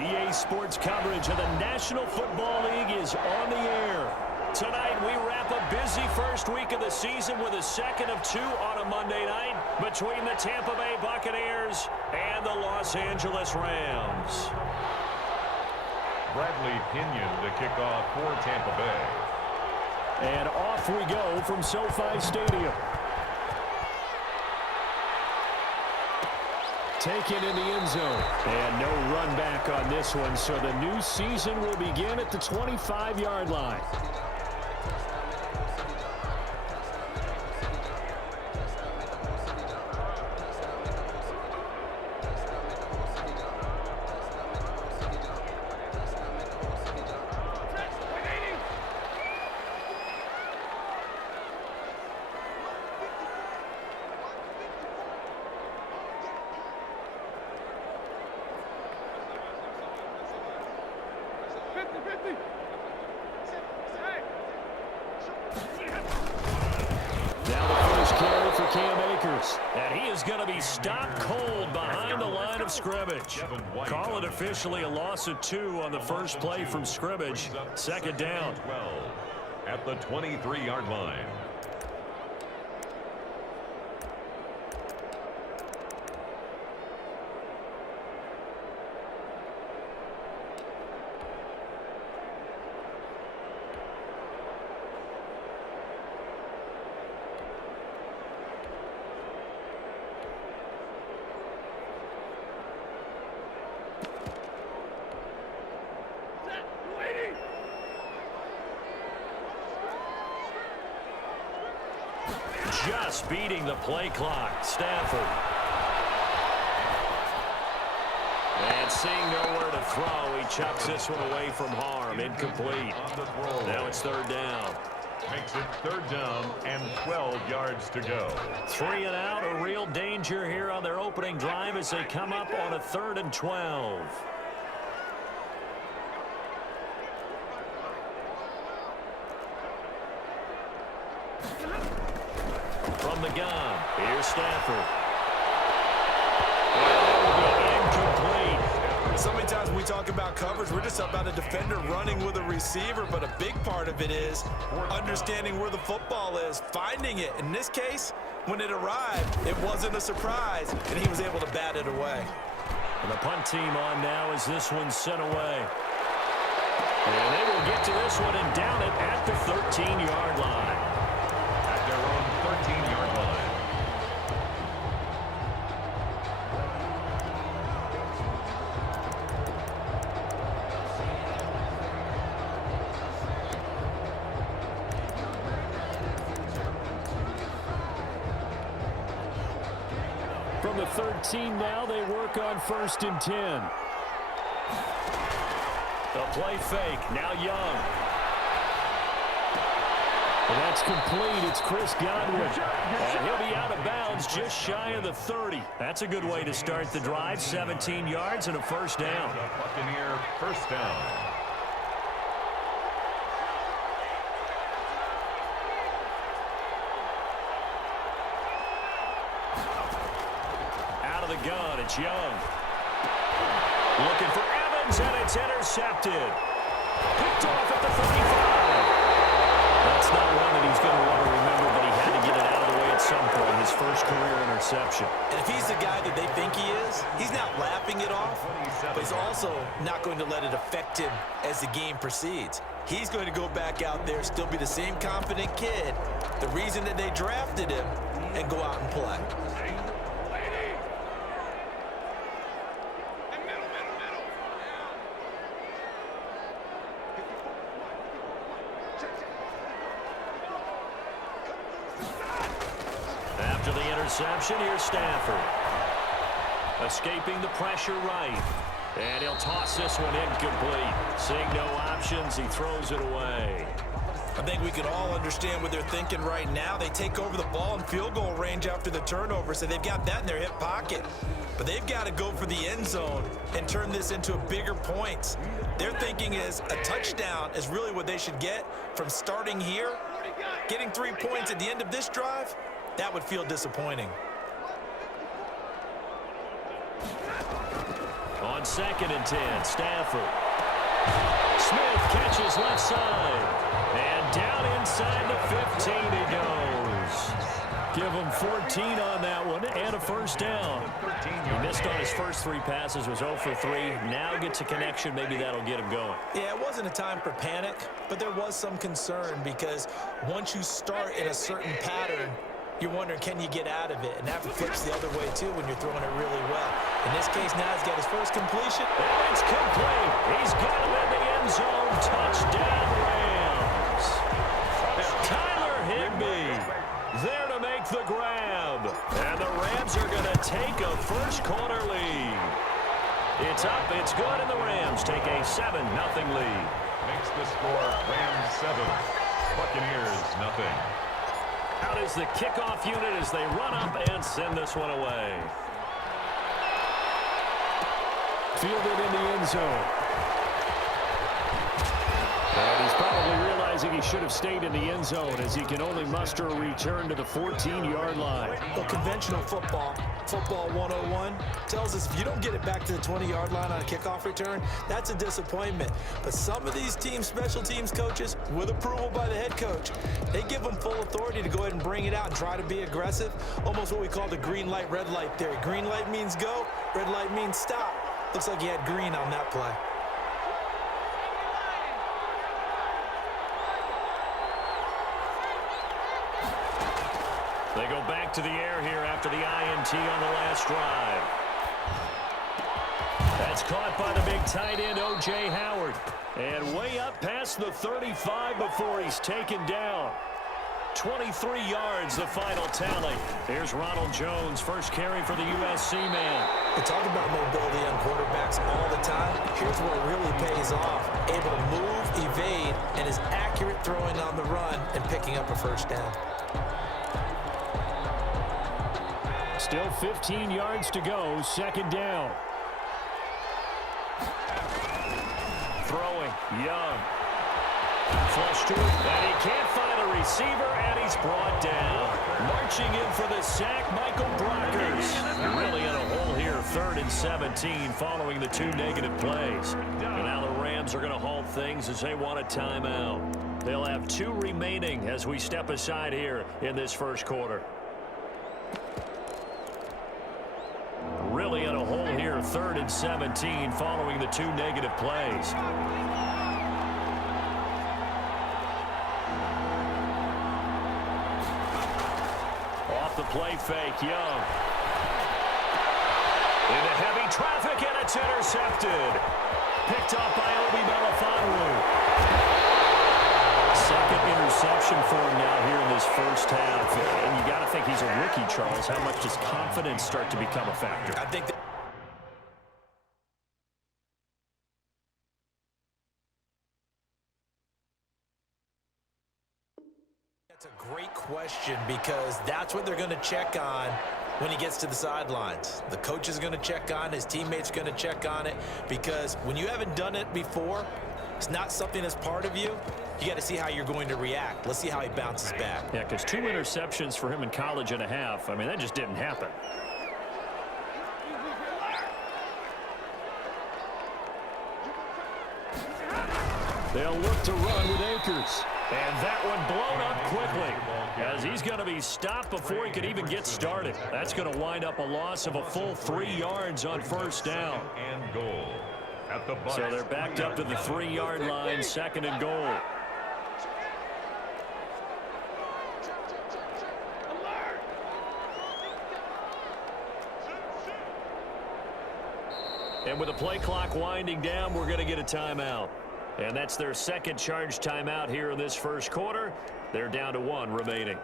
EA Sports coverage of the National Football League is on the air. Tonight, we wrap a busy first week of the season with a second of two on a Monday night between the Tampa Bay Buccaneers and the Los Angeles Rams. Bradley Pinion to kick off for Tampa Bay. And off we go from SoFi Stadium. Taken in the end zone. And no run back on this one, so the new season will begin at the 25-yard line. And he is going to be stopped cold behind the line of scrimmage. Call it officially a loss of 2 on the first play from scrimmage. Second down. At the 23-yard line. Just beating the play clock. Stafford. And seeing nowhere to throw, he chucks this one away from harm. Incomplete. Now it's third down. Makes it third down and 12 yards to go. 3 and out. A real danger here on their opening drive as they come up on a 3rd and 12. From the gun, here's Stafford. Incomplete. So many times when we talk about coverage, we're just about a defender running with a receiver, but a big part of it is understanding where the football is, finding it. In this case, when it arrived, it wasn't a surprise, and he was able to bat it away. And the punt team on now as this one's sent away. And they will get to this one and down it at the 13-yard line. At their own 13-yard line. From the 13 now, they work on 1st and 10. The play fake, now Young. And that's complete. It's Chris Godwin. And he'll be out of bounds just shy of the 30. That's a good way to start the drive. 17 yards and a first down. The Buccaneer first down. Out of the gun, it's Young. Looking for Evans, and it's intercepted. Picked off at the 35. That's not one that he's going to want to remember, but he had to get it out of the way at some point. His first career interception. And if he's the guy that they think he is, he's not laughing it off, but he's also not going to let it affect him as the game proceeds. He's going to go back out there, still be the same confident kid, the reason that they drafted him, and go out and play. After the interception, here's Stafford. Escaping the pressure right. And he'll toss this one incomplete. Seeing no options, he throws it away. I think we can all understand what they're thinking right now. They take over the ball in field goal range after the turnover, so they've got that in their hip pocket. But they've got to go for the end zone and turn this into bigger points. Their thinking is a touchdown is really what they should get from starting here. Getting 3 points at the end of this drive, that would feel disappointing. On on 2nd and 10. Stafford. Smith catches left side. And down inside the 15 he goes. Give him 14 on that one and a first down. He missed on his first 3 passes, was 0 for 3. Now gets a connection. Maybe that'll get him going. Yeah, it wasn't a time for panic, but there was some concern because once you start in a certain pattern, you're wondering, can you get out of it? And that flips the other way, too, when you're throwing it really well. In this case, now he's got his first completion. And it's complete. He's got him in the end zone. Touchdown, Rams. Tyler Higbee there to make the grab. And the Rams are going to take a first-quarter lead. It's up, it's good, and the Rams take a 7-0 lead. Makes the score Rams 7, Buccaneers 0. Out is the kickoff unit as they run up and send this one away. Fielded in the end zone. And he's probably realizing he should have stayed in the end zone as he can only muster a return to the 14-yard line. Well, conventional football 101, tells us if you don't get it back to the 20-yard line on a kickoff return, that's a disappointment. But some of these teams, special teams coaches, with approval by the head coach, they give them full authority to go ahead and bring it out and try to be aggressive, almost what we call the green light, red light theory. Green light means go, red light means stop. Looks like he had green on that play. They go back to the air here after the INT on the last drive. That's caught by the big tight end, O.J. Howard. And way up past the 35 before he's taken down. 23 yards, the final tally. Here's Ronald Jones, first carry for the USC man. We talk about mobility on quarterbacks all the time. Here's where it really pays off. Able to move, evade, and is accurate throwing on the run and picking up a first down. Still 15 yards to go, second down. Throwing, Young. Flush to it, and he can't find a receiver, and he's brought down. Marching in for the sack, Michael Brockers. Really in a hole here, 3rd and 17, following the 2 negative plays. And now the Rams are going to halt things as they want a timeout. They'll have 2 remaining as we step aside here in this first quarter. Really in a hole here, 3rd and 17, following the 2 negative plays. Off the play fake, Young. Into heavy traffic, and it's intercepted. Picked off by Obi Melifonwu. Second interception for him now here in this first half. And you got to think he's a rookie, Charles. How much does confidence start to become a factor? I think that's a great question because that's what they're going to check on when he gets to the sidelines. The coach is going to check on, his teammates are going to check on it, because when you haven't done it before, it's not something that's part of you. You got to see how you're going to react. Let's see how he bounces back. Yeah, because 2 interceptions for him in college and a half. I mean, that just didn't happen. They'll look to run with Akers. And that one blown up quickly as he's going to be stopped before he could even get started. That's going to wind up a loss of a full 3 yards on first down. And goal. At the So they're backed up to the 3-yard line, 2nd and goal. And with the play clock winding down, we're going to get a timeout. And that's their second charge timeout here in this first quarter. They're down to 1 remaining.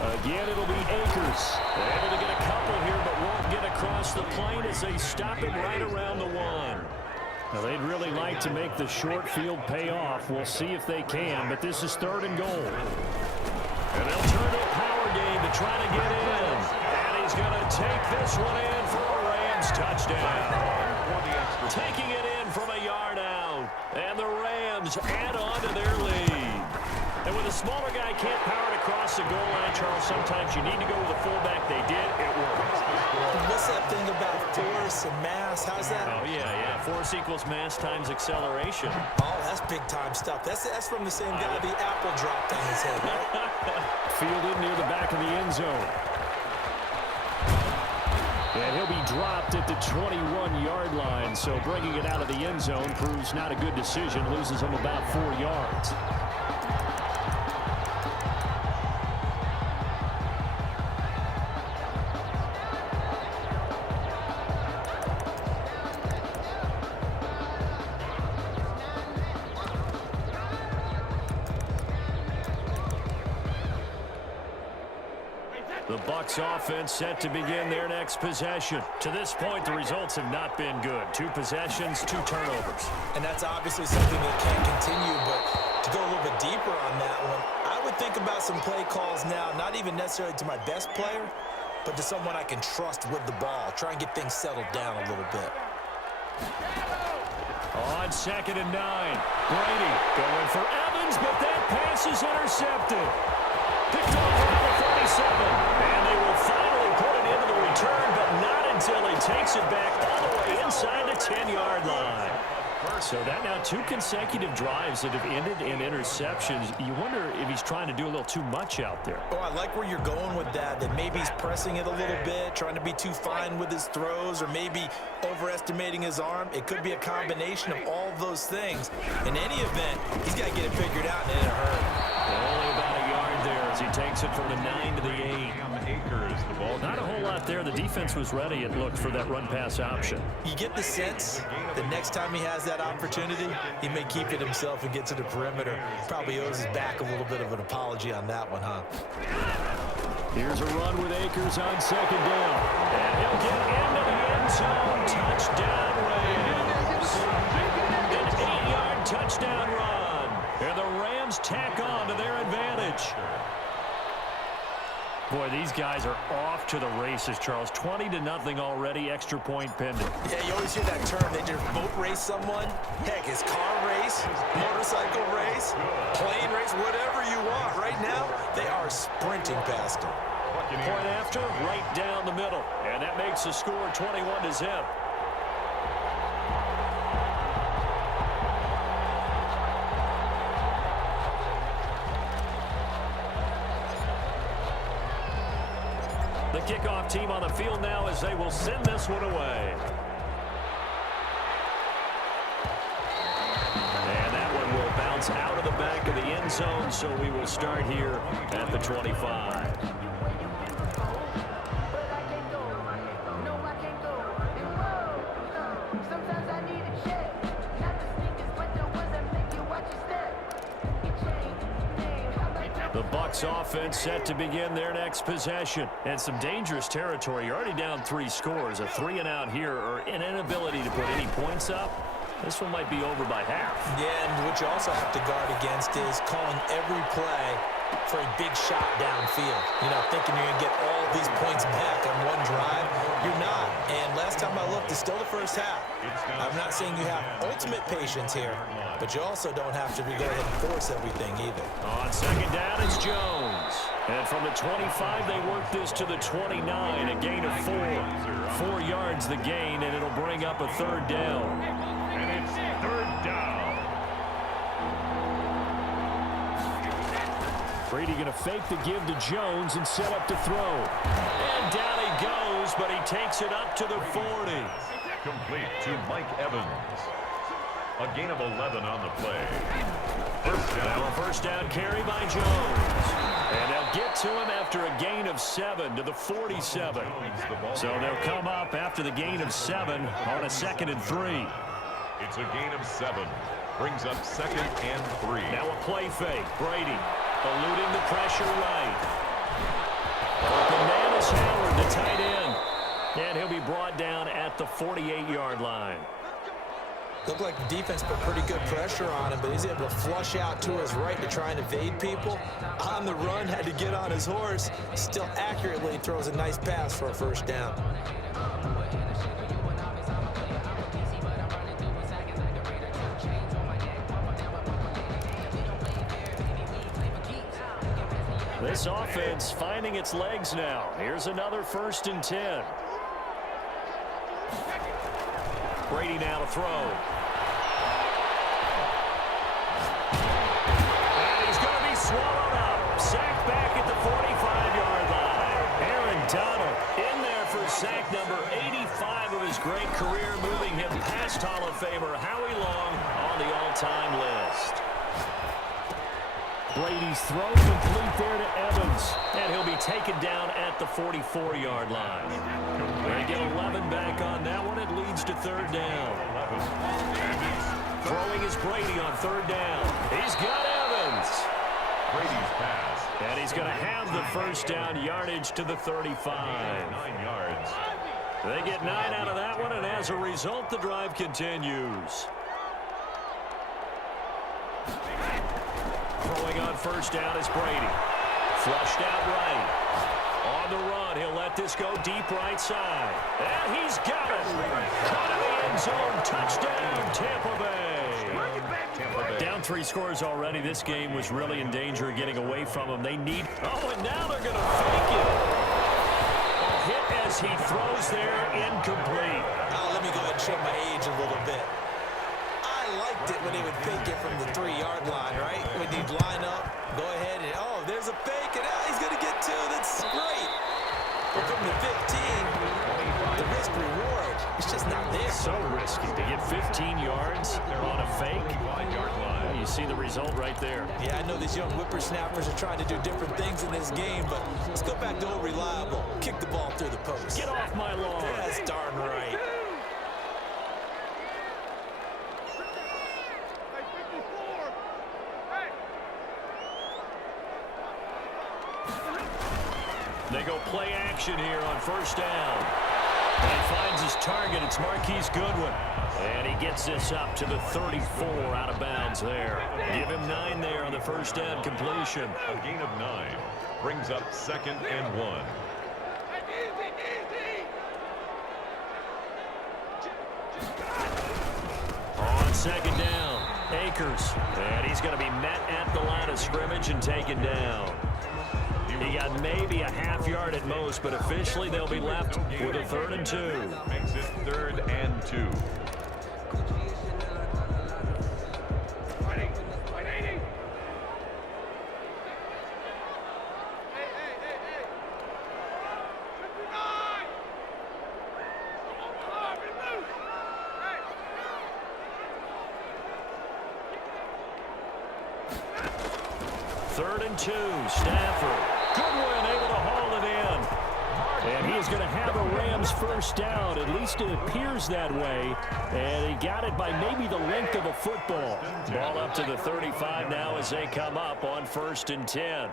Again, it'll be Akers. They're able to get a couple here, but won't get across the plane as they stop him right around the 1. Now, they'd really like to make the short field pay off. We'll see if they can, but this is 3rd and goal. And they'll turn to a power game to try to get in. And he's going to take this one in for a Rams touchdown. touchdown. Taking it in from a yard out. And the Rams add on to their lead. And when the smaller guy can't power it across the goal line, Charles, sometimes you need to go with a fullback. They did. It worked. What's that thing about force and mass? How's that? Oh, yeah. Force equals mass times acceleration. Oh, that's big-time stuff. That's from the same guy the apple dropped on his head, right? Fielded near the back of the end zone. And he'll be dropped at the 21-yard line. So bringing it out of the end zone proves not a good decision. Loses him about 4 yards. The Bucs offense set to begin their next possession. To this point, the results have not been good. 2 possessions, 2 turnovers. And that's obviously something that can't continue, but to go a little bit deeper on that one, I would think about some play calls now, not even necessarily to my best player, but to someone I can trust with the ball. Try and get things settled down a little bit. On 2nd and 9, Brady going for Evans, but that pass is intercepted. Picked off around the 47, and they will finally put it into the return, but not until he takes it back all the way inside the 10-yard line. So that now 2 consecutive drives that have ended in interceptions. You wonder if he's trying to do a little too much out there. Oh, I like where you're going with that maybe he's pressing it a little bit, trying to be too fine with his throws, or maybe overestimating his arm. It could be a combination of all those things. In any event, he's got to get it figured out and in a hurry. Only about a yard there as he takes it from the 9 to the 8. Not a whole lot there. The defense was ready, it looked, for that run-pass option. You get the sense that next time he has that opportunity, he may keep it himself and get to the perimeter. Probably owes his back a little bit of an apology on that one, huh? Here's a run with Akers on 2nd down. And he'll get into the end zone. Touchdown, Rams. An 8-yard touchdown run. And the Rams tack on to their advantage. Boy, these guys are off to the races, Charles. 20-0 already, extra point pending. Yeah, you always hear that term. They just boat race someone. Heck, it's car race, motorcycle race, plane race, whatever you want. Right now, they are sprinting past them. Point after, right down the middle. And that makes the score 21-0. The kickoff team on the field now as they will send this one away. And that one will bounce out of the back of the end zone, so we will start here at the 25. The Bucs offense set to begin their next possession. And some dangerous territory. You're already down 3 scores. A 3-and-out here, or an inability to put any points up. This one might be over by half. Yeah, and what you also have to guard against is calling every play for a big shot downfield. You know, thinking you're going to get all these points back on one drive. You're not. And last time I looked, it's still the first half. I'm not saying you have ultimate patience here, but you also don't have to go ahead and force everything either. On 2nd down, it's Jones. And from the 25, they work this to the 29, a gain of 4. 4 yards the gain, and it'll bring up a 3rd down. And it's 3rd down. Brady going to fake the give to Jones and set up to throw. And down he goes, but he takes it up to the 40. Complete to Mike Evans. A gain of 11 on the play. First down carry by Jones. And they'll get to him after a gain of 7 to the 47. So they'll come up after the gain of 7 on a 2nd and 3. It's a gain of 7. Brings up 2nd and 3. Now a play fake. Brady eluding the pressure right. Open man is Howard, the tight end. And he'll be brought down at the 48-yard line. Looked like the defense put pretty good pressure on him, but he's able to flush out to his right to try and evade people. On the run, had to get on his horse. Still accurately throws a nice pass for a 1st down. This offense finding its legs now. Here's another 1st and 10. Brady now to throw. And he's going to be swallowed up. Sacked back at the 45-yard line. Aaron Donald in there for sack number 85 of his great career, moving him past Hall of Famer Howie Long on the all-time list. Brady's throw complete there to Evans. And he'll be taken down at the 44-yard line. They get 11 back on that one. It leads to 3rd down. Throwing is Brady on 3rd down. He's got Evans. Brady's pass. And he's going to have the 1st down yardage to the 35. 9 yards. They get 9 out of that one, and as a result, the drive continues. Throwing on 1st down is Brady. Flushed out right. On the run, he'll let this go deep right side. And he's got it. Caught in the end zone. Touchdown, Tampa Bay. Down 3 scores already. This game was really in danger of getting away from them. They need... Oh, and now they're going to fake it. A hit as he throws there, incomplete. Oh, let me go ahead and show my age a little bit. I liked it when they would fake it from the 3-yard line, right? When you'd line up, go ahead and, oh, there's a fake, and he's going to get 2. That's great. But from the 15, the risk reward, it's just not there. So risky to get 15 yards on a fake. You see the result right there. Yeah, I know these young whippersnappers are trying to do different things in this game, but let's go back to old reliable. Kick the ball through the post. Get off my lawn. That's darn right. They go play action here on 1st down. And he finds his target. It's Marquise Goodwin. And he gets this up to the 34 out of bounds there. Give him 9 there on the 1st down completion. A gain of 9 brings up 2nd and 1. On 2nd down, Akers. And he's going to be met at the line of scrimmage and taken down. He got maybe a half yard at most, but officially they'll be left with a 3rd and 2. Makes it 3rd and 2. Third and 2, Stafford. Goodwin able to haul it in. And he is going to have a Rams 1st down. At least it appears that way. And he got it by maybe the length of a football. Ball up to the 35 now as they come up on 1st and 10.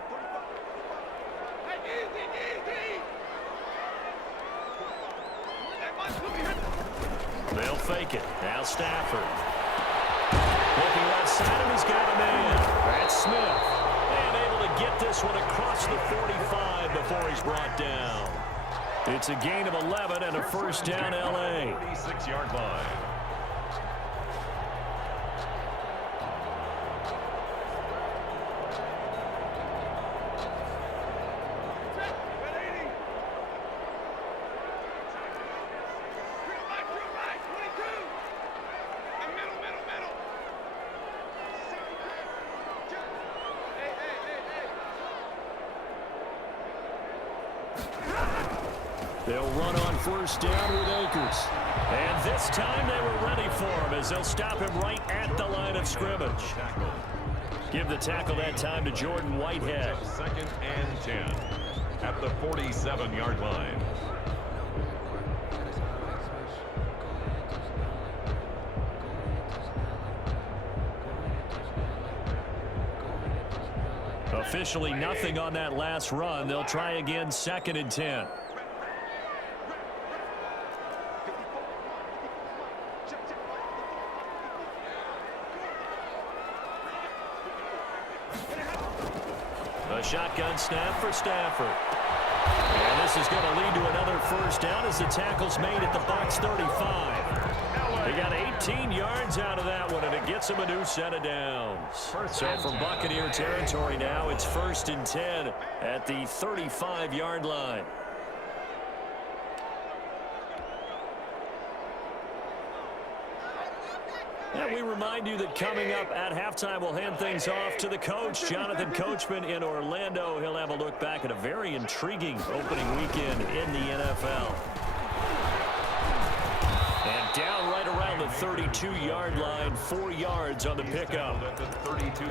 They'll fake it. Now Stafford. Looking right side him, he's got a man. That's Smith. And able to get this one across the 45 before he's brought down. It's a gain of 11 and a 1st down, L.A. 36-yard line. They'll run on 1st down with Akers. And this time they were ready for him as they'll stop him right at the line of scrimmage. Give the tackle that time to Jordan Whitehead. 2nd and 10 at the 47-yard line. Officially nothing on that last run. They'll try again 2nd and 10. A shotgun snap for Stafford. And this is going to lead to another 1st down as the tackle's made at the Bucs 35. They got 18 yards out of that one, and it gets them a new set of downs. So from Buccaneer territory now, it's 1st and 10 at the 35-yard line. And we remind you that coming up at halftime, we'll hand things off to the coach, Jonathan Coachman in Orlando. He'll have a look back at a very intriguing opening weekend in the NFL. And down right around the 32-yard line, 4 yards on the pickup.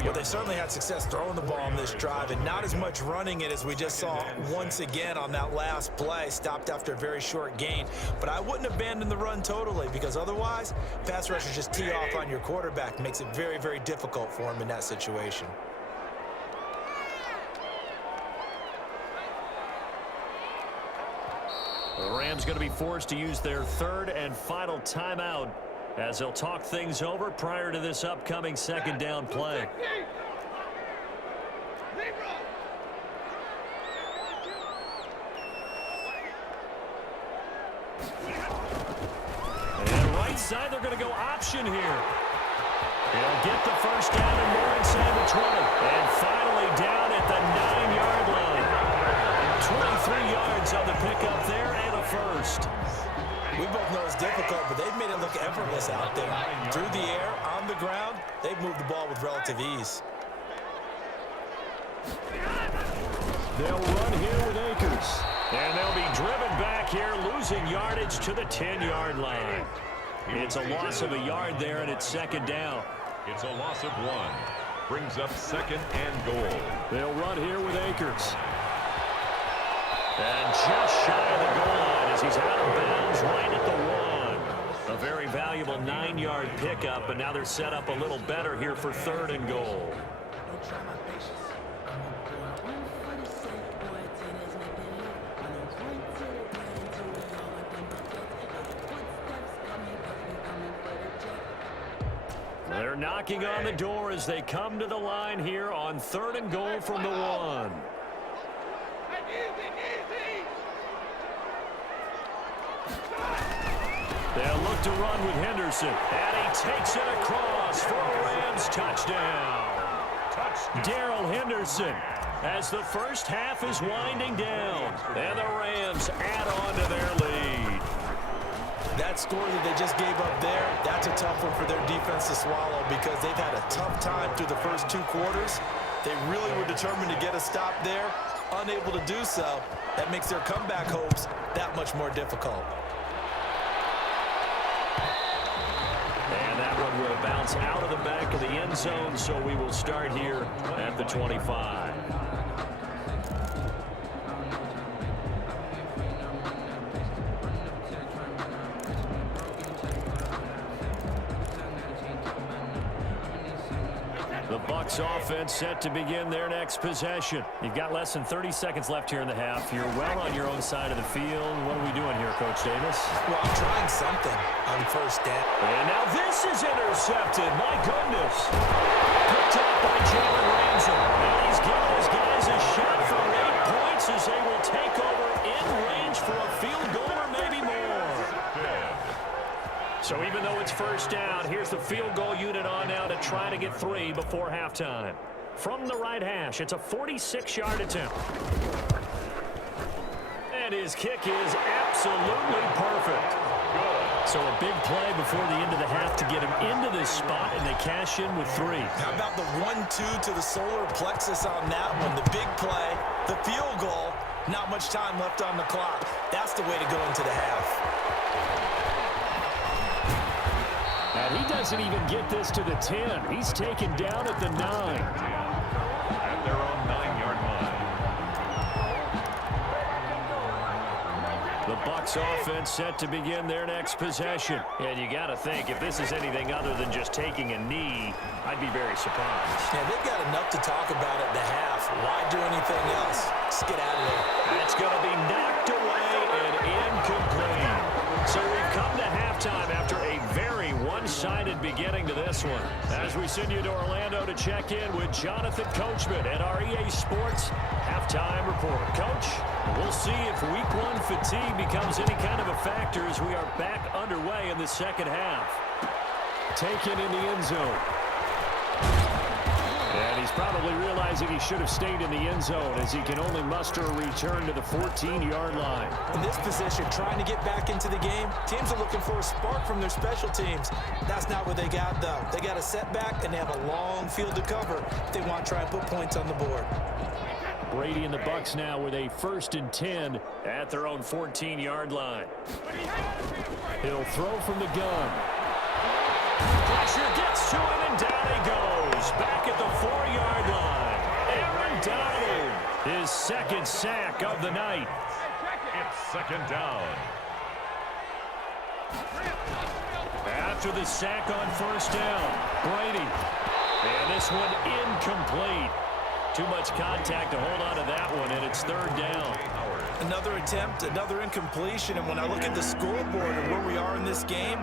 Well, they certainly had success throwing the ball on this drive, and not as much running it as we just saw once again on that last play. Stopped after a very short gain. But I wouldn't abandon the run totally, because otherwise, pass rushers just tee off on your quarterback. Makes it very, very difficult for him in that situation. The Rams going to be forced to use their 3rd and final timeout as they'll talk things over prior to this upcoming 2nd down play. And right side, they're going to go option here. They'll get the first down and more inside the 20. And finally down at the 9-yard line. 23 yards on the pickup there and a first. We both know it's difficult, but they've made it look effortless out there. Through the air, on the ground, they've moved the ball with relative ease. They'll run here with Akers. And they'll be driven back here, losing yardage to the 10-yard line. It's a loss of a yard there, and it's 2nd down. It's a loss of 1. Brings up 2nd and goal. They'll run here with Akers. And just shy of the goal line as he's out of bounds right at the 1. A very valuable 9-yard pickup, and now they're set up a little better here for 3rd and goal. They're knocking on the door as they come to the line here on 3rd and goal from the 1. They'll look to run with Henderson, and he takes it across for a Rams touchdown. Darrell Henderson, as the first half is winding down, and the Rams add on to their lead. That score that they just gave up there, that's a tough one for their defense to swallow, because they've had a tough time through the first 2 quarters. They really were determined to get a stop there, unable to do so. That makes their comeback hopes that much more difficult. And that one will bounce out of the back of the end zone, so we will start here at the 25. The Bucs offense set to begin their next possession. You've got less than 30 seconds left here in the half. You're well on your own side of the field. What are we doing here, Coach Davis? Well, I'm trying something on 1st down. And now this is intercepted. My goodness. Picked up by Jalen Ramsey. And he's giving his guys a shot for 8 points as they will take over in range for a field goal or maybe more. So even though it's 1st down, here's the field goal unit on now to try to get 3 before halftime. From the right hash, it's a 46-yard attempt. And his kick is absolutely perfect. So a big play before the end of the half to get him into this spot, and they cash in with 3. How about the 1-2 to the solar plexus on that one? The big play, the field goal, not much time left on the clock. That's the way to go into the half. And he doesn't even get this to the 10. He's taken down at the 9. At their own 9-yard line. The Bucs offense set to begin their next possession. And you got to think, if this is anything other than just taking a knee, I'd be very surprised. Yeah, they've got enough to talk about at the half. Why do anything else? Let's get out of there. That's going to be knocked away and incomplete. So we've come to halftime after a very one-sided beginning to this one. As we send you to Orlando to check in with Jonathan Coachman at our EA Sports Halftime Report. Coach, we'll see if Week 1 fatigue becomes any kind of a factor as we are back underway in the 2nd half. Taken in the end zone. And he's probably realizing he should have stayed in the end zone as he can only muster a return to the 14-yard line. In this position, trying to get back into the game, teams are looking for a spark from their special teams. That's not what they got, though. They got a setback, and they have a long field to cover if they want to try and put points on the board. Brady and the Bucs now with a 1st and 10 at their own 14-yard line. He'll throw from the gun. Pressure gets to him, and down he goes. Back at the 4-yard line. Aaron Donald, his 2nd sack of the night. It's 2nd down. After the sack on 1st down, Brady. And this one incomplete. Too much contact to hold on to that one, and it's 3rd down. Another attempt, another incompletion, and when I look at the scoreboard and where we are in this game,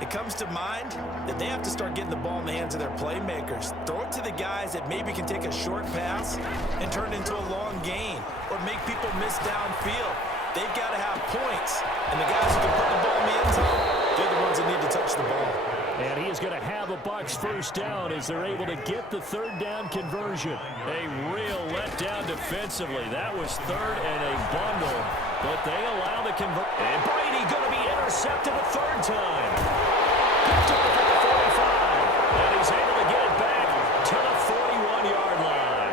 it comes to mind that they have to start getting the ball in the hands of their playmakers. Throw it to the guys that maybe can take a short pass and turn it into a long gain or make people miss downfield. They've got to have points, and the guys who can put the ball in the end zone, they're the ones that need to touch the ball. And he is going to have a Bucs 1st down as they're able to get the 3rd down conversion. A real letdown defensively. That was 3rd and a bundle, but they allow the conversion. And Brady going to be intercepted a 3rd time. Picked off at the 45, and he's able to get it back to the 41-yard line.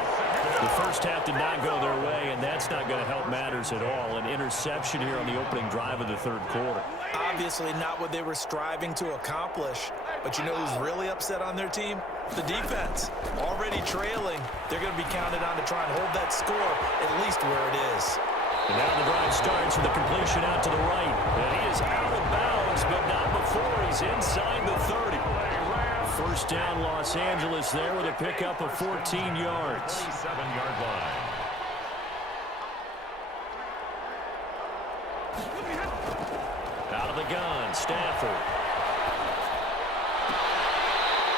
The first half did not go their way, and that's not going to help matters at all. An interception here on the opening drive of the 3rd quarter. Obviously not what they were striving to accomplish. But you know who's really upset on their team? The defense. Already trailing. They're going to be counted on to try and hold that score at least where it is. And now the drive starts with a completion out to the right. And he is out of bounds, but not before he's inside the 30. 1st down, Los Angeles there with a pickup of 14 yards. 7-yard line. Out of the gun, Stafford.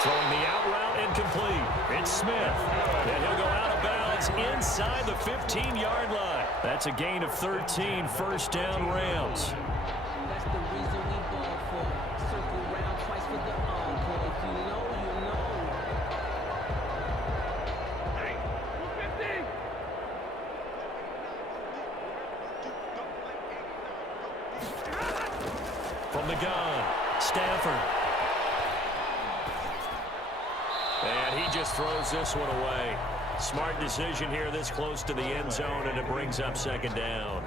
Throwing the out route incomplete. It's Smith. And he'll go out of bounds inside the 15-yard line. That's a gain of 13, 1st down Rams. That's the reason we ball for. Circle round twice for the encore. If you know, you know. From the gun, Stafford. And he just throws this one away. Smart decision here this close to the end zone, and it brings up 2nd down.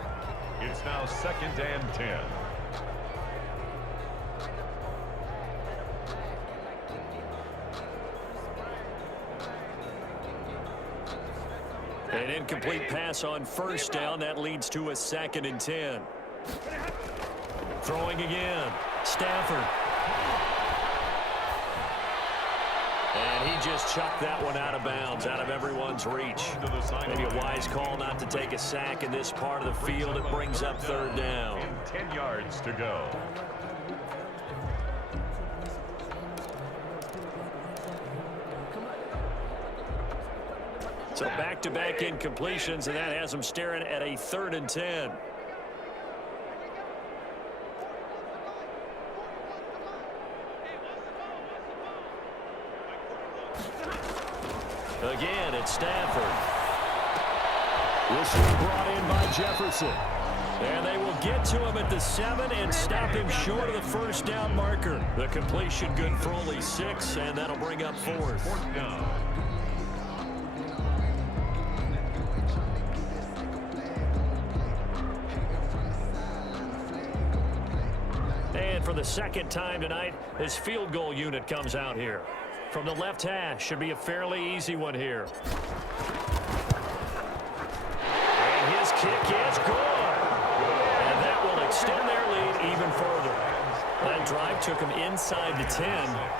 It's now 2nd and 10. An incomplete pass on 1st down. That leads to a 2nd and 10. Throwing again. Stafford. And he just chucked that one out of bounds, out of everyone's reach. Maybe a wise call not to take a sack in this part of the field. It brings up 3rd down. 10 yards to go. So back-to-back incompletions, and that has them staring at a 3rd and 10. Again, it's Stafford. This one brought in by Jefferson. And they will get to him at the 7 and stop him short of the 1st down marker. The completion good for only 6, and that'll bring up 4th. 4th down. And for the 2nd time tonight, his field goal unit comes out here. From the left hash, should be a fairly easy one here. And his kick is good. And that will extend their lead even further. That drive took him inside the 10.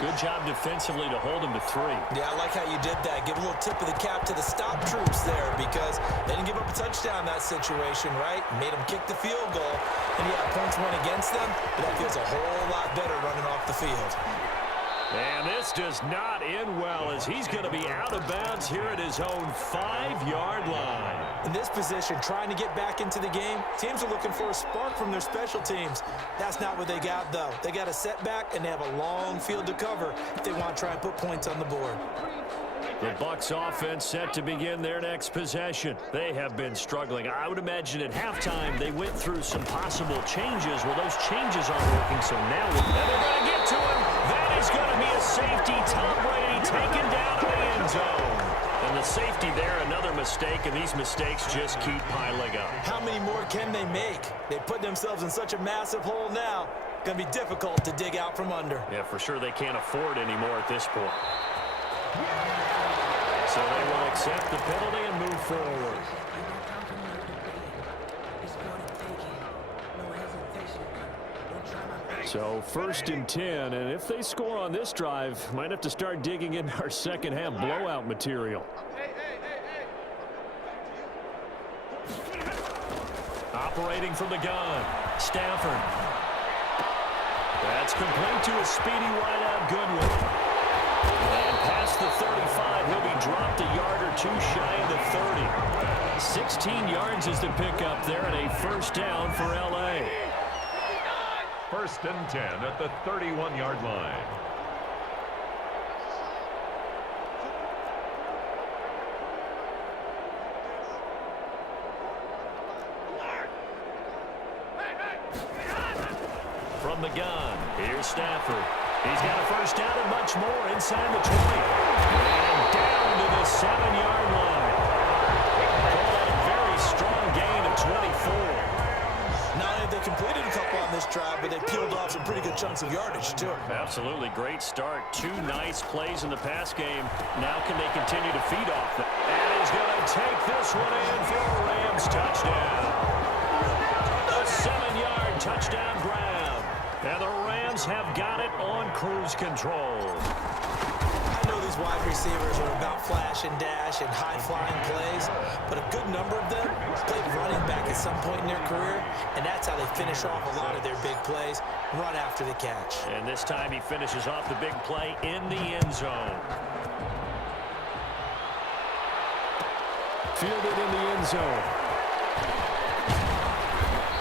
Good job defensively to hold him to 3. Yeah, I like how you did that. Give a little tip of the cap to the stop troops there because they didn't give up a touchdown in that situation, right? Made them kick the field goal. And yeah, points went against them, but that feels a whole lot better running off the field. And this does not end well as he's going to be out of bounds here at his own 5-yard line. In this position, trying to get back into the game, teams are looking for a spark from their special teams. That's not what they got, though. They got a setback, and they have a long field to cover if they want to try and put points on the board. The Bucs offense set to begin their next possession. They have been struggling. I would imagine at halftime they went through some possible changes. Well, those changes aren't working, so now they're going to get to him. That is going to be a safety. Tom Brady taken down in the end zone. And the safety there, another mistake, and these mistakes just keep piling up. How many more can they make? They put themselves in such a massive hole now. Going to be difficult to dig out from under. Yeah, for sure they can't afford anymore at this point. So they will accept the penalty and move forward. So 1st and 10, and if they score on this drive, might have to start digging into our second half blowout material. Operating from the gun, Stafford. That's complete to a speedy wideout Goodwin. And past the 35, he'll be dropped a yard or two shy of the 30. 16 yards is the pickup there and a 1st down for L.A. 1st and 10 at the 31-yard line. From the gun, here's Stafford. He's got a 1st down and much more inside the 20. And down to the 7-yard line. Call that a very strong gain of 24. Not only have they completed a couple on this drive, but they peeled off some pretty good chunks of yardage, too. Absolutely great start. 2 nice plays in the pass game. Now can they continue to feed off them? And he's going to take this one in for a Rams touchdown. A 7-yard touchdown grab. And the Rams have got it on cruise control. I know these wide receivers are about flash and dash and high-flying plays, but a good number of them played running back at some point in their career, and that's how they finish off a lot of their big plays, run after the catch. And this time he finishes off the big play in the end zone. Fielded in the end zone.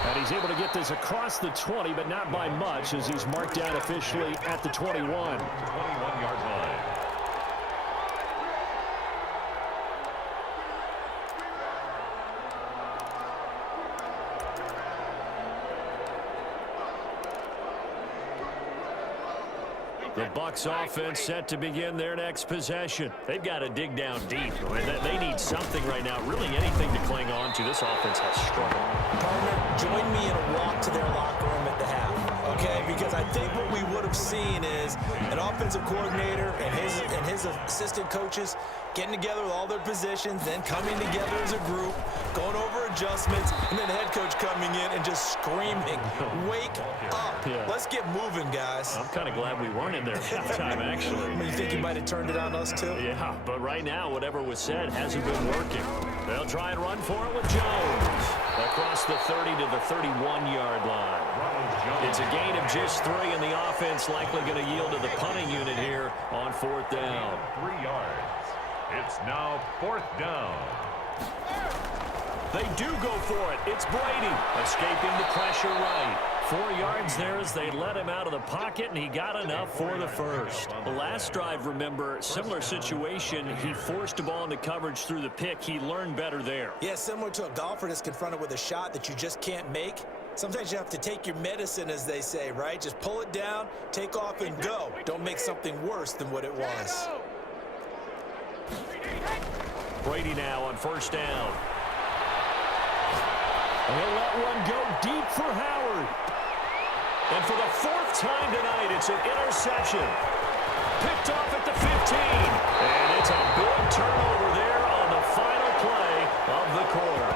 And he's able to get this across the 20, but not by much, as he's marked down officially at the 21. 21-yard line. The Bucs offense set to begin their next possession. They've got to dig down deep. They need something right now, really anything to cling on to. This offense has struggled. Partner, join me in a walk to their locker room at the half, okay? Because I think what we would have seen is an offensive coordinator and his assistant coaches getting together with all their positions, then coming together as a group, going over adjustments, and then the head coach coming in and just screaming, "Wake up. Yeah. Let's get moving, guys." I'm kind of glad we weren't in there at halftime, actually. You think you might have turned it on us, too? Yeah, but right now, whatever was said hasn't been working. They'll try and run for it with Jones. Across the 30 to the 31-yard line. It's a gain of just 3, and the offense likely going to yield to the punting unit here on 4th down. 3 yards. It's now 4th down. They do go for it. It's Brady escaping the pressure right. 4 yards there as they let him out of the pocket, and he got enough for the 1st. The last drive, remember, similar situation. He forced a ball into coverage through the pick. He learned better there. Yeah, similar to a golfer that's confronted with a shot that you just can't make. Sometimes you have to take your medicine, as they say, right? Just pull it down, take off, and go. Don't make something worse than what it was. Brady now on 1st down. And he'll let one go deep for Howard. And for the 4th time tonight, it's an interception. Picked off at the 15. And it's a big turnover there on the final play of the quarter.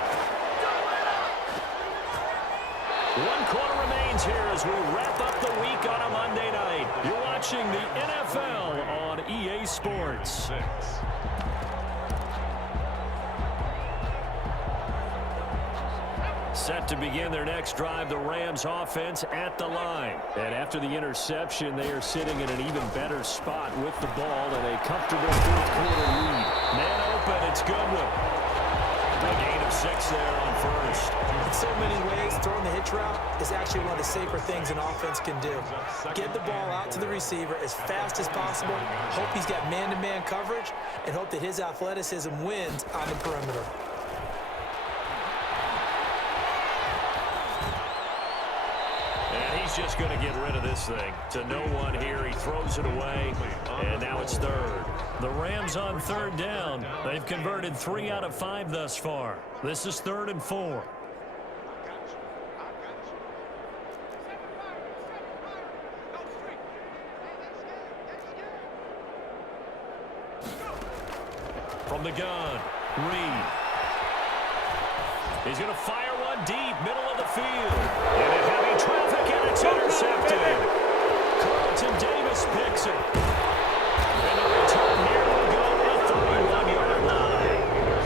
1 quarter remains here as we wrap up the week on a Monday night. You're watching the NFL on EA Sports. 6. Set to begin their next drive, the Rams offense at the line. And after the interception, they are sitting in an even better spot with the ball and a comfortable fourth quarter lead. Man open, it's Goodwin. A gain of 6 there on first. In so many ways, throwing the hitch route is actually one of the safer things an offense can do. Get the ball out to the receiver as fast as possible, hope he's got man-to-man coverage, and hope that his athleticism wins on the perimeter. And he's just going to get rid of this thing. To no one here, he throws it away, and now it's third. The Rams on third down. They've converted 3 out of 5 thus far. This is 3rd and 4. From the gun, Reed. He's going to fire one deep, middle of the field. Into heavy traffic, and it's intercepted. Carlton Davis picks it. And the return here will go to the 31-yard line.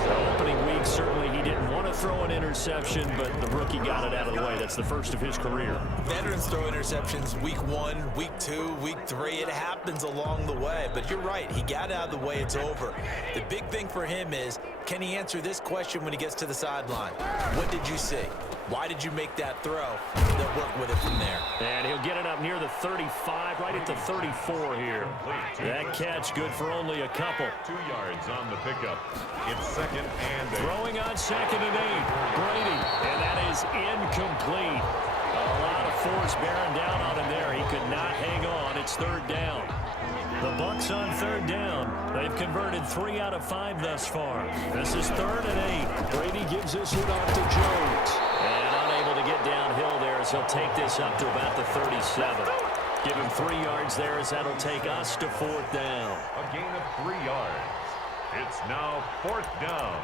The opening week, certainly he didn't want to throw an interception, but the rookie got it out of the way. That's the first of his career. Veterans throw interceptions week 1, week 2, week 3. It happens along the way. But you're right. He got out of the way. It's over. The big thing for him is, can he answer this question when he gets to the sideline? What did you see? Why did you make that throw? They'll work with it from there. And he'll get it up near the 35, right at the 34 here. That catch good for only a couple. 2 yards on the pickup. It's 2nd and 8. Throwing on 2nd and 8. Brady. And that is incomplete. A lot of force bearing down on him there. He could not hang on. It's 3rd down. The Bucs on 3rd down. They've converted 3 out of 5 thus far. This is 3rd and 8. Brady gives this one off to Jones. And unable to get downhill there as he'll take this up to about the 37. Give him 3 yards there as that'll take us to 4th down. A gain of 3 yards. It's now 4th down.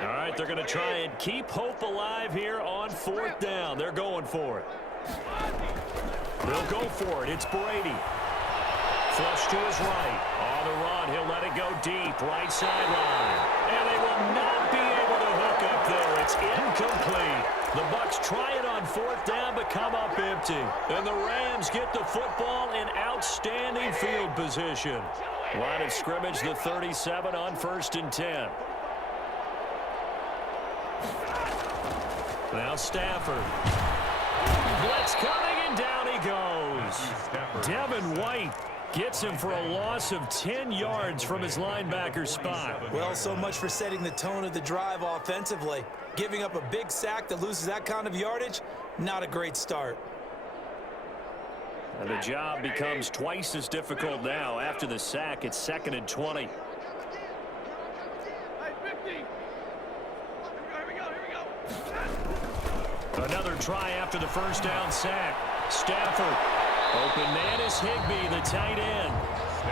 All right, they're going to try and keep hope alive here on 4th down. They're going for it. They'll go for it. It's Brady. Flush to his right. On the run, he'll let it go deep. Right sideline. And they will not be able to hook up there. It's incomplete. The Bucs try it on 4th down, but come up empty. And the Rams get the football in outstanding field position. Line of scrimmage, the 37 on 1st and 10. Now Stafford. Blitz coming, and down he goes. Devin White gets him for a loss of 10 yards from his linebacker spot. Well, so much for setting the tone of the drive offensively. Giving up a big sack that loses that kind of yardage, not a great start. And the job becomes twice as difficult now. After the sack, it's 2nd and 20. Another try after the 1st down sack. Stafford. Open man is Higbee, the tight end.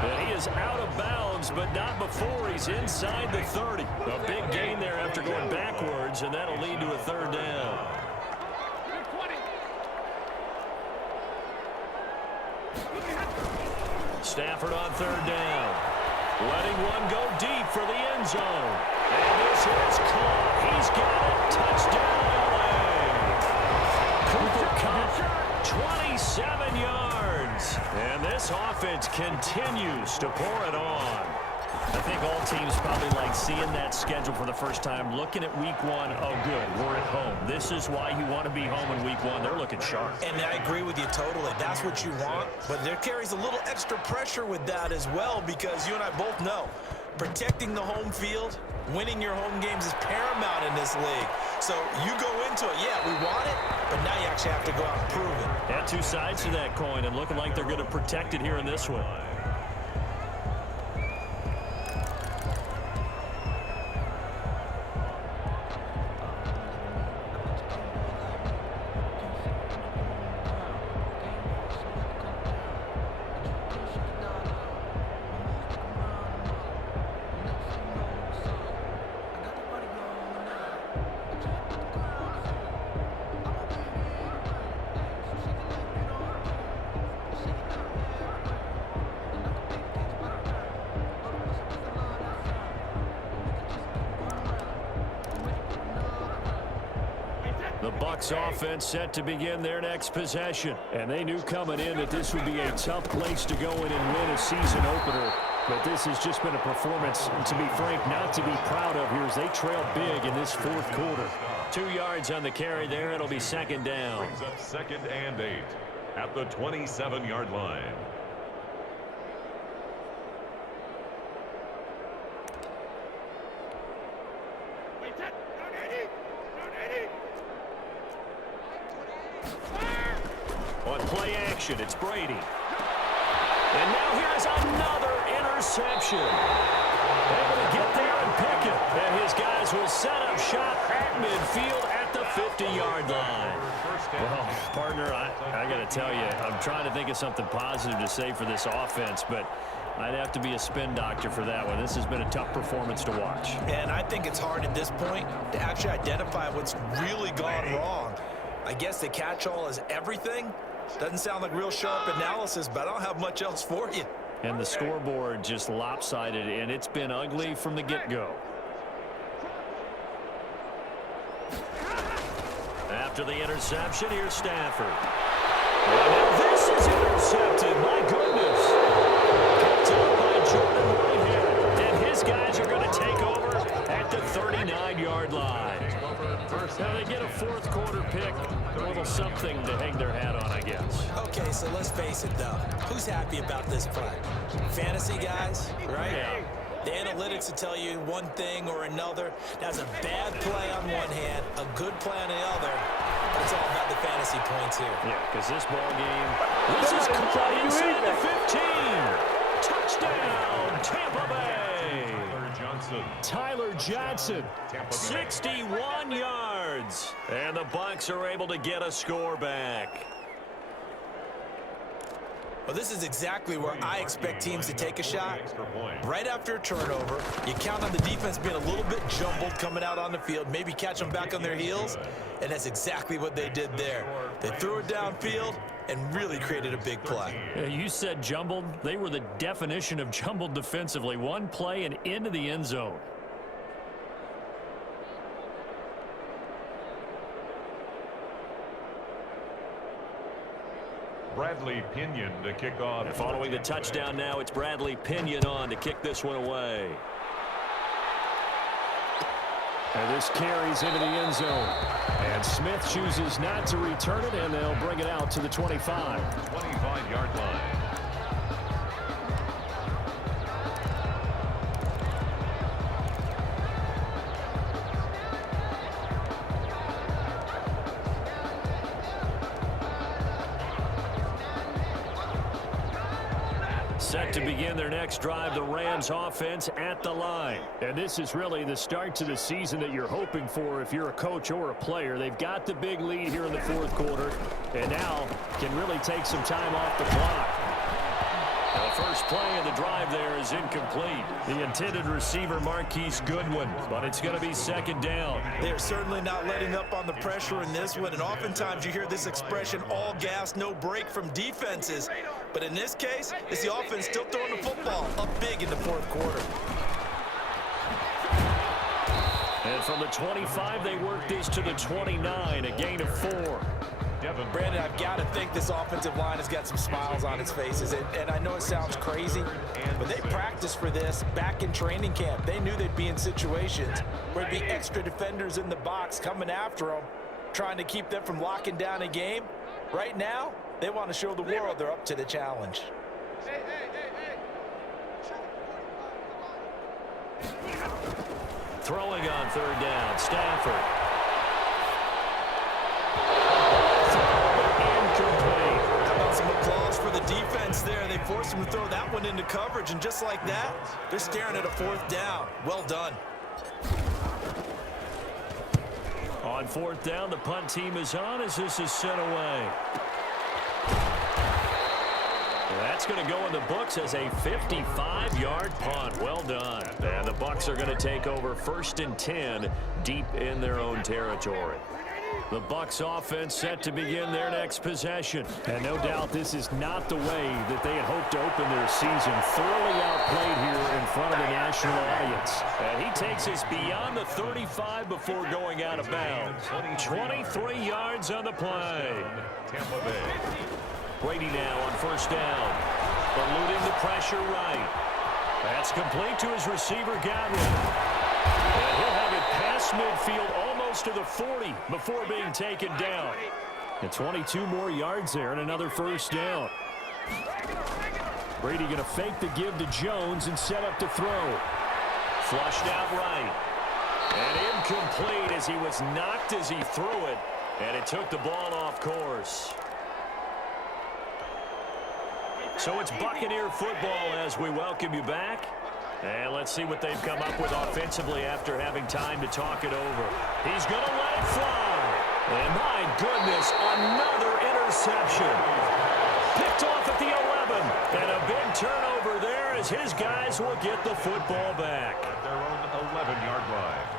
And he is out of bounds, but not before he's inside the 30. A big gain there after going backwards, and that'll lead to a 3rd down. Stafford on 3rd down. Letting one go deep for the end zone. And this is caught. He's got it. Touchdown, Cooper Kupp, 27 yards. And this offense continues to pour it on. I think all teams probably like seeing that schedule for the first time, looking at week 1. Oh, good, we're at home. This is why you want to be home in week 1. They're looking sharp. And I agree with you totally. That's what you want. But there carries a little extra pressure with that as well, because you and I both know protecting the home field, winning your home games is paramount in this league. So you go into it, yeah, we want it, but now you actually have to go out and prove it. Yeah, 2 sides to that coin, and looking like they're going to protect it here in this one. The Bucs offense set to begin their next possession. And they knew coming in that this would be a tough place to go in and win a season opener. But this has just been a performance, to be frank, not to be proud of here as they trail big in this fourth quarter. 2 yards on the carry there. It'll be second down. Brings up 2nd and 8 at the 27-yard line. On play action, it's Brady. And now here's another interception. Able to get there and pick it. And his guys will set up shop at midfield at the 50-yard line. Well, partner, I got to tell you, I'm trying to think of something positive to say for this offense, but I'd have to be a spin doctor for that one. This has been a tough performance to watch. And I think it's hard at this point to actually identify what's really gone wrong. I guess the catch-all is everything. Doesn't sound like real sharp analysis, but I don't have much else for you. And the scoreboard just lopsided, and it's been ugly from the get-go. After the interception, here's Stafford. And this is intercepted. My goodness. Picked up by Jordan Whitehead. And his guys are going to take over at the 39-yard line. Now they get a fourth quarter pick. A little something to hang their hat on, I guess. Okay, so let's face it, though. Who's happy about this play? Fantasy guys, right? Yeah. The analytics will tell you one thing or another. That's a bad play on one hand, a good play on the other. That's all about the fantasy points here. Yeah, because this ball game, this is caught inside the 15. Touchdown, Tampa Bay. Tyler Johnson, 61 yards. And the Bucs are able to get a score back. Well, this is exactly where I expect teams to take a shot. Right after a turnover, you count on the defense being a little bit jumbled coming out on the field, maybe catch them back on their heels, and that's exactly what they did there. They threw it downfield and really created a big play. You said jumbled. They were the definition of jumbled defensively. One play and into the end zone. Bradley Pinion to kick off. And following the touchdown now, it's Bradley Pinion on to kick this one away. And this carries into the end zone. And Smith chooses not to return it, and they'll bring it out to the 25. 25-yard line. Set to begin their next drive, the Rams offense at the line. And this is really the start to the season that you're hoping for if you're a coach or a player. They've got the big lead here in the fourth quarter, and now can really take some time off the clock. The first play of the drive there is incomplete. The intended receiver, Marquise Goodwin, but it's going to be second down. They're certainly not letting up on the pressure in this one, and oftentimes you hear this expression, all gas, no break from defenses. But in this case, it's the offense still throwing the football up big in the fourth quarter. And from the 25, they work this to the 29, a gain of 4. Brandon, I've got to think this offensive line has got some smiles on its faces. And I know it sounds crazy, but they practiced for this back in training camp. They knew they'd be in situations where there'd be extra defenders in the box coming after them, trying to keep them from locking down a game. Right now, they want to show the world they're up to the challenge. Throwing on third down, Stafford. How about some applause for the defense there? They forced him to throw that one into coverage, and just like that, they're staring at a fourth down. Well done. On fourth down, the punt team is on as this is sent away. That's going to go in the books as a 55-yard punt. Well done. And the Bucs are going to take over 1st and 10 deep in their own territory. The Bucs offense set to begin their next possession. And no doubt this is not the way that they had hoped to open their season. Thoroughly outplayed here in front of the national audience. And he takes us beyond the 35 before going out of bounds. 23 yards on the play. Tampa Bay. Brady now on first down. Eluding the pressure right. That's complete to his receiver, Godwin. And he'll have it past midfield almost to the 40 before being taken down. And 22 more yards there and another first down. Brady going to fake the give to Jones and set up to throw. Flushed out right. And incomplete as he was knocked as he threw it. And it took the ball off course. So it's Buccaneer football as we welcome you back. And let's see what they've come up with offensively after having time to talk it over. He's going to let it fly. And my goodness, another interception. Picked off at the 11. And a big turnover there as his guys will get the football back. At their own 11-yard line.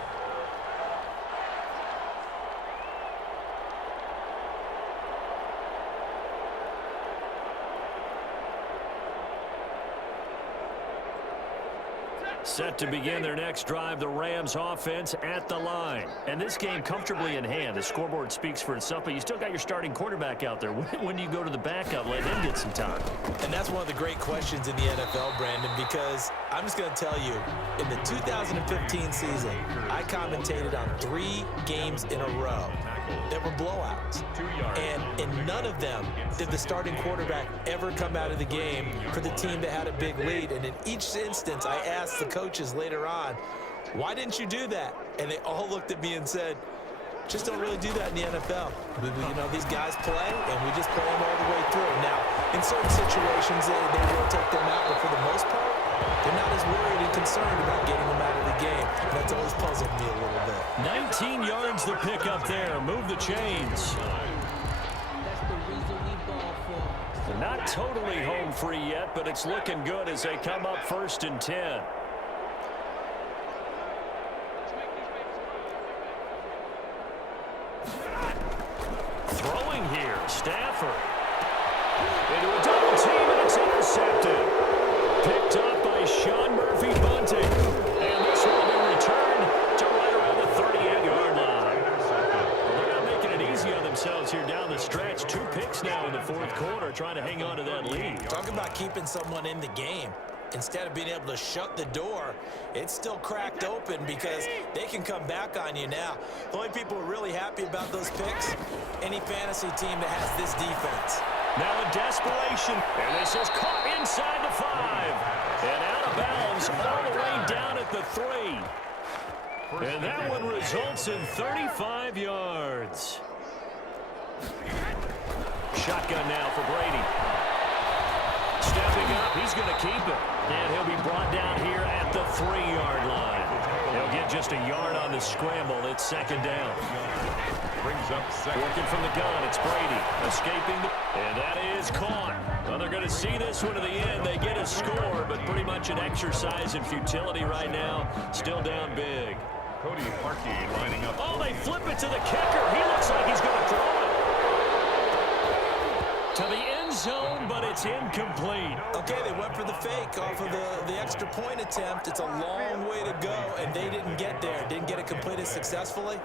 Set to begin their next drive, the Rams offense at the line. And this game comfortably in hand. The scoreboard speaks for itself, but you still got your starting quarterback out there. When do you go to the backup, let him get some time? And that's one of the great questions in the NFL, Brandon, because I'm just going to tell you, in the 2015 season, I commentated on 3 games in a row that were blowouts. And in none of them did the starting quarterback ever come out of the game for the team that had a big lead. And in each instance, I asked the coaches later on, why didn't you do that? And they all looked at me and said, just don't really do that in the NFL. You know, these guys play, and we just play them all the way through. Now, in certain situations, they will take them out, but for the most part, they're not as worried and concerned about getting them out of the game. And that's always puzzled me a little bit. 19 yards to pick up there. Move the chains. That's the reason we ball for. They're not totally home free yet, but it's looking good as they come up 1st and 10. Throwing here, Stafford. Into a double team, and it's intercepted. Picked up by Sean Murphy-Bunting. And this will be returned to right around the 38-yard line. They're not making it easy on themselves here down the stretch. 2 picks now in the 4th quarter, trying to hang on to that lead. Talk about keeping someone in the game. Instead of being able to shut the door, it's still cracked open because they can come back on you now. The only people who are really happy about those picks, any fantasy team that has this defense. Now in desperation, and this is caught inside the 5. And out of bounds all the way down at the 3. And that one results in 35 yards. Shotgun now for Brady. Stepping up, he's going to keep it. And he'll be brought down here at the 3-yard line. He'll get just a yard on the scramble. It's 2nd down. Brings up 2nd. Working from the gun, it's Brady. Escaping, and that is caught. Well, they're going to see this one to the end. They get a score, but pretty much an exercise in futility right now. Still down big. Cody Parkey lining up. Oh, they flip it to the kicker. He looks like he's going to throw it to the end zone, but it's incomplete. Okay, they went for the fake off of the extra point attempt. It's a long way to go, and they didn't get there. Didn't get it completed successfully.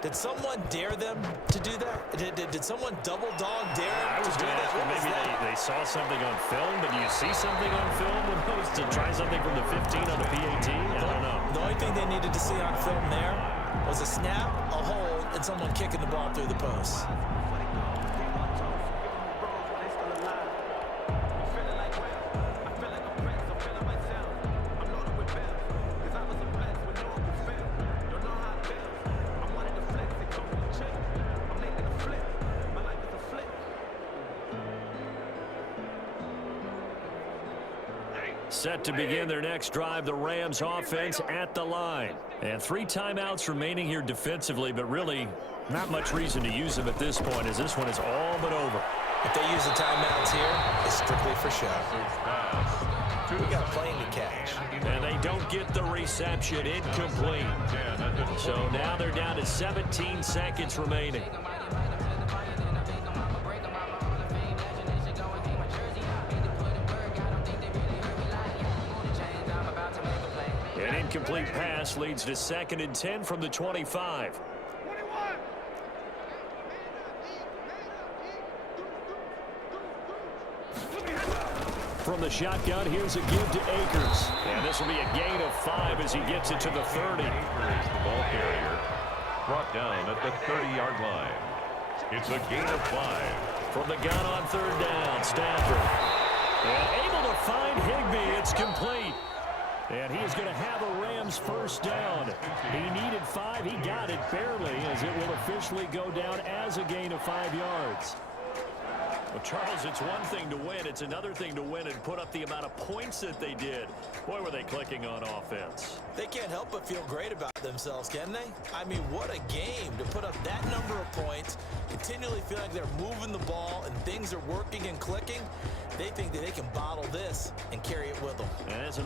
Did someone dare them to do that? Did someone double dog dare them to do that? Maybe they saw something on film, but do you see something on film when opposed to try something from the 15 on the PAT? I don't know. The only thing they needed to see on film there was a snap, a hold, and someone kicking the ball through the post. Set to begin their next drive, the Rams offense at the line. And 3 timeouts remaining here defensively, but really not much reason to use them at this point as this one is all but over. If they use the timeouts here, it's strictly for show. We got a plane to catch. And they don't get the reception. Incomplete. So now they're down to 17 seconds remaining. An incomplete pass leads to 2nd and 10 from the 25. From the shotgun, here's a give to Akers. And this will be a gain of 5 as he gets it to the 30. Akers, the ball carrier, brought down at the 30-yard line. It's a gain of 5. From the gun on 3rd down, Stafford. And able to find Higbee. It's complete. And he is going to have a Rams first down. He needed 5. He got it barely, as it will officially go down as a gain of 5 yards. Well, Charles, it's one thing to win. It's another thing to win and put up the amount of points that they did. Boy, were they clicking on offense. They can't help but feel great about themselves, can they? I mean, what a game to put up that number of points, continually feel like they're moving the ball and things are working and clicking. They think that they can bottle this and carry it with them. And as an